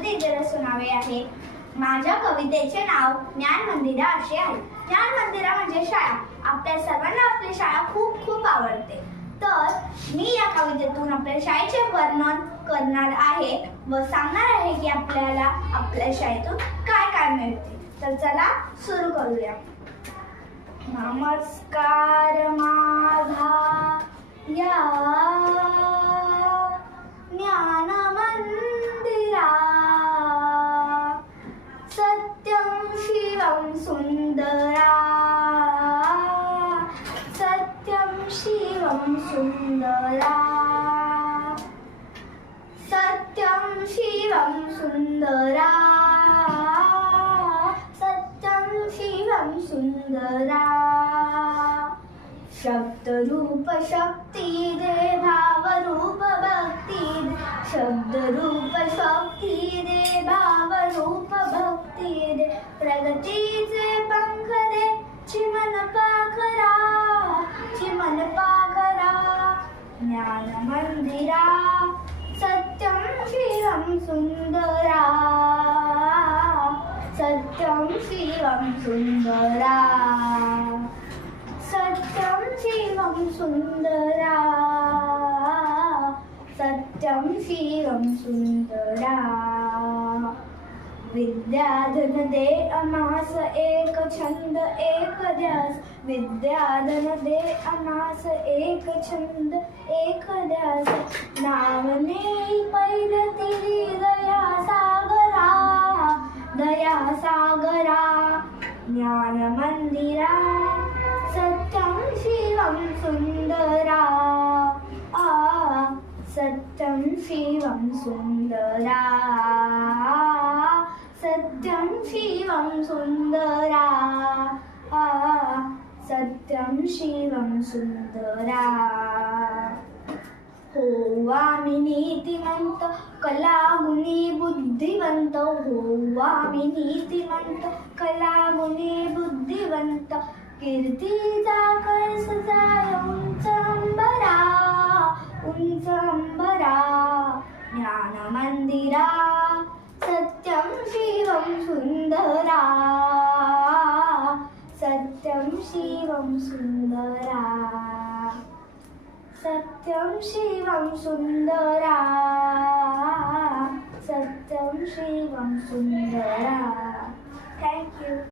अमृतेचे रचनावे आहे. माझ्या कवितेचे नाव ज्ञान मंदिरा असे आहे. ज्ञान मंदिरा म्हणजे शाळा. आपल्या सर्वांना आपली शाळा खूप खूप आवडते. तर मी या कवितेतून आपल्या शाळेचे वर्णन करणार आहे व सांगणार आहे की आपल्याला आपल्या शाळेतून काय काय मिळते. तर चला सुरू करूया. नमस्कार माझा या ज्ञान मंदिरा, सत्यं शिवं सुंदरा, सत्यं शिवं सुंदरा, सत्यं शिवं सुंदरा, सत्यं शिवं सुंदरा. शब्द रूप शक्ती दे, भाव रूप भक्ती दे, शब्द रूप शक्ती दे, भाव रूप भक्ती दे, प्रगतीचे पंख दे, चिमन पाखरा, चिमन पाखरा. ज्ञान मंदिरा, सत्यं शिवं सुंदरा, सत्यं शिवं सुंदरा, सत्यं शिवं सुंदरा, सत्यं शिवं सुंदरा. विद्याधन दे अमास एक छंद एक ध्यास, विद्याधन दे अमास एक छंद एक ध्यास. नावने पैलती दया सागरा, दया सागरा. ज्ञान मंदिरा, सत्यं शिवं सुंदरा, सत्यं शिवं सुंदरा, सत्यं शिवं सुंदरा, सत्यं शिवं सुंदरा. होवामि नीतिमंत, कलागुणी बुद्धिवंत, होवामि नीतिमंत, कलागुणी बुद्धिवंत. कीर्तीचा कळस जाय उंच अंबरा, उंच अंबरा. ज्ञान मंदिरा, सत्यं शिवं सुंदरा, सत्यं शिवं सुंदरा, सत्यं शिवं सुंदरा, सत्यं शिवं सुंदरा.